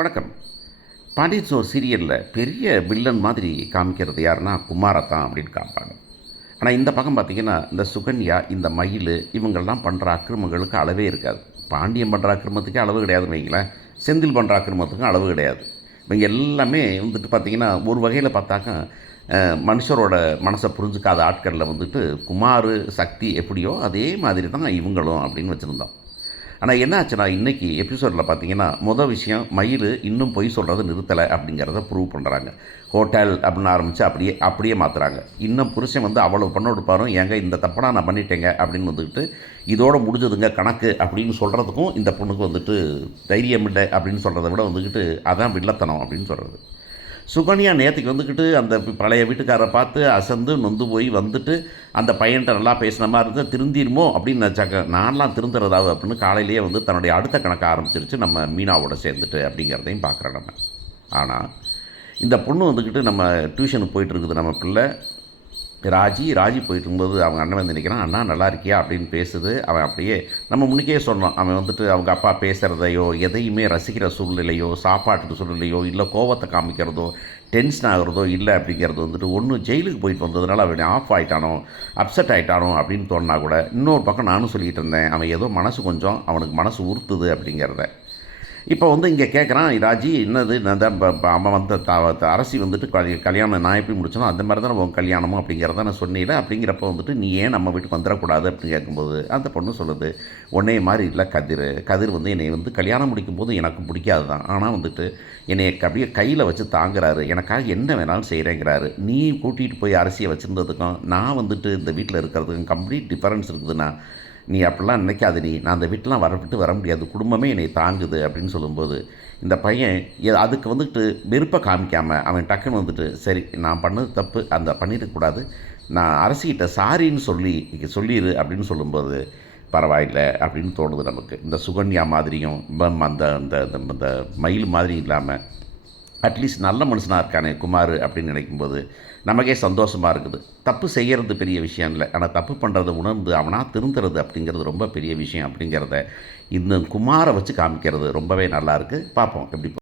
வணக்கம். பாண்டியன் ஸ்டோர் சீரியலில் பெரிய வில்லன் மாதிரி காமிக்கிறது யாருன்னா குமாரத்தான் அப்படின்னு காமிப்பாங்க. ஆனால் இந்த பக்கம் பார்த்தீங்கன்னா இந்த சுகன்யா, இந்த மயில் இவங்கெல்லாம் பண்ணுற அக்கிரமங்களுக்கு அளவே இருக்காது. பாண்டியன் பண்ணுற அக்கிரமத்துக்கே அளவு கிடையாதுன்னு வைங்களேன். செந்தில் பண்ணுற அக்கிரமத்துக்கும் அளவு கிடையாது. இவங்க எல்லாமே வந்துட்டு பார்த்திங்கன்னா ஒரு வகையில் பார்த்தாக்கா மனுஷரோட மனசை புரிஞ்சுக்காத ஆட்களில் வந்துட்டு குமார், சக்தி எப்படியோ அதே மாதிரி தான் இவங்களும் அப்படின்னு வச்சுருந்தோம். ஆனால் என்ன ஆச்சுன்னா இன்றைக்கி எபிசோடில் பார்த்தீங்கன்னா விஷயம் மயில் இன்னும் பொய் சொல்கிறத நிறுத்தலை அப்படிங்கிறத ப்ரூவ் பண்ணுறாங்க. ஹோட்டல் அப்படின்னு ஆரம்பித்து அப்படியே அப்படியே மாற்றுறாங்க. இன்னும் புருஷன் வந்து அவ்வளோ பண்ண கொடுப்பாரும், ஏங்க இந்த தப்பனா நான் பண்ணிட்டேங்க அப்படின்னு வந்துட்டு இதோடு முடிஞ்சதுங்க கணக்கு அப்படின்னு சொல்கிறதுக்கும் இந்த பொண்ணுக்கு வந்துட்டு தைரியம் இல்லை அப்படின்னு சொல்கிறத விட வந்துக்கிட்டு அதான் வில்லத்தனம் அப்படின்னு சொல்கிறது. சுகன்யா நேற்றுக்கு வந்துக்கிட்டு அந்த பழைய வீட்டுக்காரரை பார்த்து அசந்து நொந்து போய் வந்துட்டு அந்த பையன்கிட்ட நல்லா பேசின மாதிரி இருந்தால் திருந்திருமோ அப்படின்னு நினச்சாக்க, நான்லாம் திருந்துறதாவது அப்படின்னு காலையிலேயே வந்து தன்னுடைய அடுத்த கணக்கை ஆரம்பிச்சிருச்சு நம்ம மீனாவோட சேர்ந்துட்டு அப்படிங்கிறதையும் பார்க்குறோம் நம்ம. ஆனால் இந்த பொண்ணு வந்துக்கிட்டு நம்ம டியூஷனுக்கு போயிட்டுருக்குது நம்ம பிள்ளை ராஜி போயிட்டுருக்கும்போது அவங்க அண்ணன் வந்து நினைக்கிறான், அண்ணா நல்லா இருக்கியா அப்படின்னு பேசுது. அவன் அப்படியே நம்ம முன்னுக்கே சொன்னோம், அவன் வந்துட்டு அவங்க அப்பா பேசுகிறதையோ எதையுமே ரசிக்கிற சூழ்நிலையோ சாப்பாட்டுக்கு சூழ்நிலையோ இல்லை கோவத்தை காமிக்கிறதோ டென்ஷன் ஆகிறதோ இல்லை அப்படிங்கிறது வந்துட்டு ஒன்று ஜெயிலுக்கு போயிட்டு வந்ததுனால அவன் ஆஃப் ஆகிட்டானோ அப்செட் ஆகிட்டானோ அப்படின்னு தோணுனா கூட இன்னொரு பக்கம் நானும் சொல்லிகிட்டு இருந்தேன், அவன் ஏதோ மனசு கொஞ்சம் அவனுக்கு மனசு உறுத்துது அப்படிங்கிறத. இப்போ வந்து இங்கே கேட்குறான், ராஜி என்னது நான் தான் அவன் வந்து அரசி வந்துட்டு கல்யாணம் நான் எப்படி முடிச்சனோ அந்த மாதிரி தான் உன் கல்யாணமும் அப்படிங்கிறத நான் சொன்னேன். அப்படிங்கிறப்ப வந்துட்டு நீ ஏன் நம்ம வீட்டுக்கு வந்துடக்கூடாது அப்படின்னு கேட்கும்போது அந்த பொண்ணு சொல்லுது, உன்னே மாதிரி இல்லை கதிர் வந்து என்னை வந்து கல்யாணம் முடிக்கும்போது எனக்கு பிடிக்காது தான், ஆனால் வந்துட்டு என்னை அப்படியே கையில் வச்சு தாங்குறாரு, எனக்காக என்ன வேணாலும் செய்கிறேங்கிறாரு. நீ கூட்டிகிட்டு போய் அரசியை வச்சுருந்ததுக்கும் நான் வந்துட்டு இந்த வீட்டில் இருக்கிறதுக்கும் கம்ப்ளீட் டிஃபரன்ஸ் இருக்குதுன்னா நீ அப்படிலாம் நினைக்காது, நான் அந்த வீட்டெலாம் வர முடியாது, குடும்பமே என்னை தாங்குது அப்படின்னு சொல்லும்போது இந்த பையன் அதுக்கு வந்துட்டு வெறுப்பை காமிக்காமல் அவன் டக்குன்னு வந்துட்டு சரி நான் பண்ணது தப்பு, அந்த பண்ணிடக்கூடாது, நான் அரசிக்கிட்ட சாரின்னு சொல்லிடு அப்படின்னு சொல்லும்போது பரவாயில்லை அப்படின்னு தோணுது நமக்கு. இந்த சுகன்யா மாதிரியும் அந்த அந்த அந்த மயில் மாதிரி இல்லாமல் அட்லீஸ்ட் நல்ல மனுஷனாக இருக்கானே குமார் அப்படின்னு நினைக்கும்போது நமக்கே சந்தோஷமாக இருக்குது. தப்பு செய்கிறது பெரிய விஷயம் இல்லை, ஆனால் தப்பு பண்ணுறதை உணர்ந்து அவனாக திருந்துறது அப்படிங்கிறது ரொம்ப பெரிய விஷயம் அப்படிங்கிறத இந்த குமாரை வச்சு காமிக்கிறது ரொம்பவே நல்லாயிருக்கு. பார்ப்போம் எப்படி